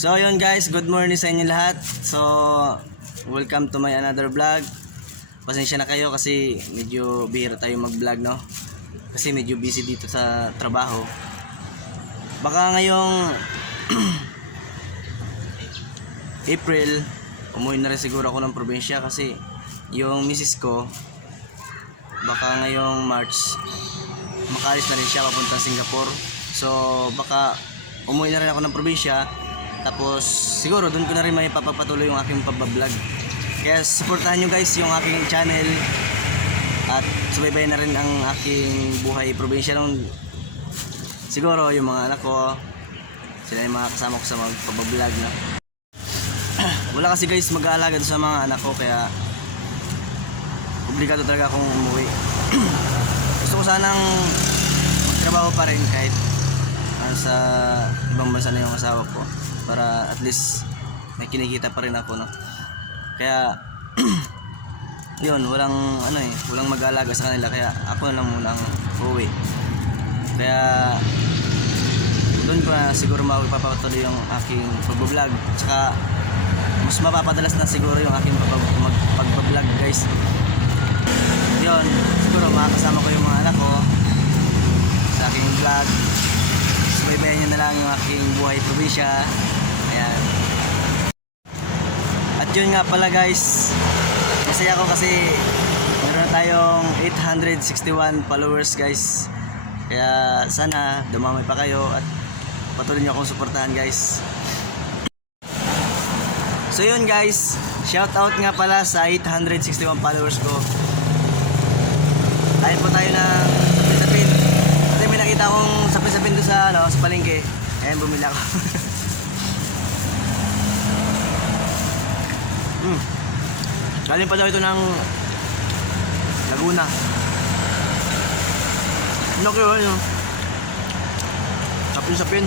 So yun guys, good morning sa inyo lahat. So welcome to my another vlog. Pasensya na kayo kasi medyo bihira tayo mag-vlog, no? Kasi medyo busy dito sa trabaho. Baka ngayong April, umuwi na rin siguro ako ng probinsya kasi yung misis ko baka ngayong March makaalis na rin siya papunta Singapore. So baka umuwi na rin ako ng probinsya, tapos siguro doon ko na rin may papagpatuloy yung aking pagbablog. Kaya supportahan nyo guys yung aking channel at subaybayan na rin ang aking buhay probinsya nung siguro yung mga anak ko, sila yung mga kasama ko sa pagbablog na. Wala kasi guys mag-aalaga sa mga anak ko, kaya obligado talaga akong umuwi. Gusto ko sanang magtrabaho pa rin kahit sa ibang bansa na yung asawa ko, para at least may kinikita pa rin ako, no? Kaya yun, walang walang mag-aalaga sa kanila, kaya ako lang muna ang uuwi. Kaya doon ko na siguro mapapatuloy yung aking pagbablog, tsaka mas mapapadalas na siguro yung aking pagbablog guys. Yun, siguro makakasama ko yung mga anak ko sa aking vlog. Subaybayan nyo na lang yung aking buhay probinsya. Ayan. At yun nga pala guys, masaya ako kasi meron na tayong 861 followers guys. Kaya sana dumamay pa kayo at patuloy nyo akong suportahan guys. So yun guys, shout out nga pala sa 861 followers ko. Ayun po tayo ng sapin-sapin. Kasi may nakita akong sapin-sapin doon sa palengke. Ayan, bumili ako. Galing pa daw ito ng Laguna. Ano kayo, sapin-sapin.